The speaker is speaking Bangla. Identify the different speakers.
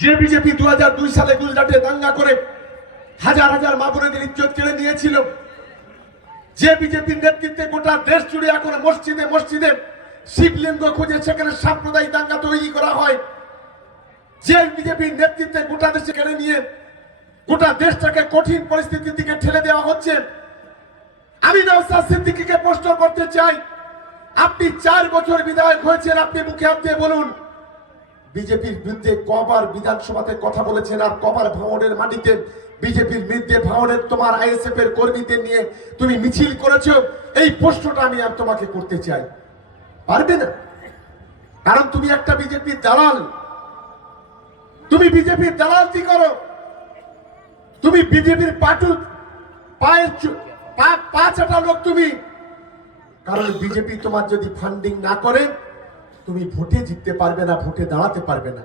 Speaker 1: যে বিজেপি দু দুই সালে গুজরাটে দাঙ্গা করে হাজার হাজার মামুনের ইজ্জত কেড়ে নিয়েছিল, যে বিজেপির নেতৃত্বে গোটা দেশ জুড়ে এখন মসজিদে মসজিদে শিবলিঙ্গ খুঁজে সেখানে সাম্প্রদায়িক দাঙ্গা তৈরি করা হয়, যে বিজেপির নেতৃত্বে গোটা দেশে কেড়ে নিয়ে গোটা দেশটাকে কঠিন পরিস্থিতির দিকে ঠেলে দেওয়া হচ্ছে। আমি নওসাদ সিদ্দিকীকে প্রশ্ন করতে চাই, আপনি চার বছর বিধায়ক হয়েছেন, আপনি মুখে হাত দিয়ে বলুন। বিজেপির বিরুদ্ধে কবার বিধানসভাতে কথা বলেছেন আর কবার ভাঙনের মাটিতে বিজেপির বিরুদ্ধে ভাঙনের তোমার আইএসএফ এর কর্মীদের নিয়ে তুমি মিছিল করেছ, এই প্রশ্নটা আমি আর তোমাকে করতে চাই। পারবে না? কারণ তুমি একটা বিজেপির দালাল। তুমি বিজেপির দালালতি করো? তুমি বিজেপির পাটু পায়ের পা চাটা লোক তুমি। কারণ বিজেপি তোমার যদি ফান্ডিং না করে তুমি ভোটে জিততে পারবে না ভোটে দাঁড়াতে পারবে না।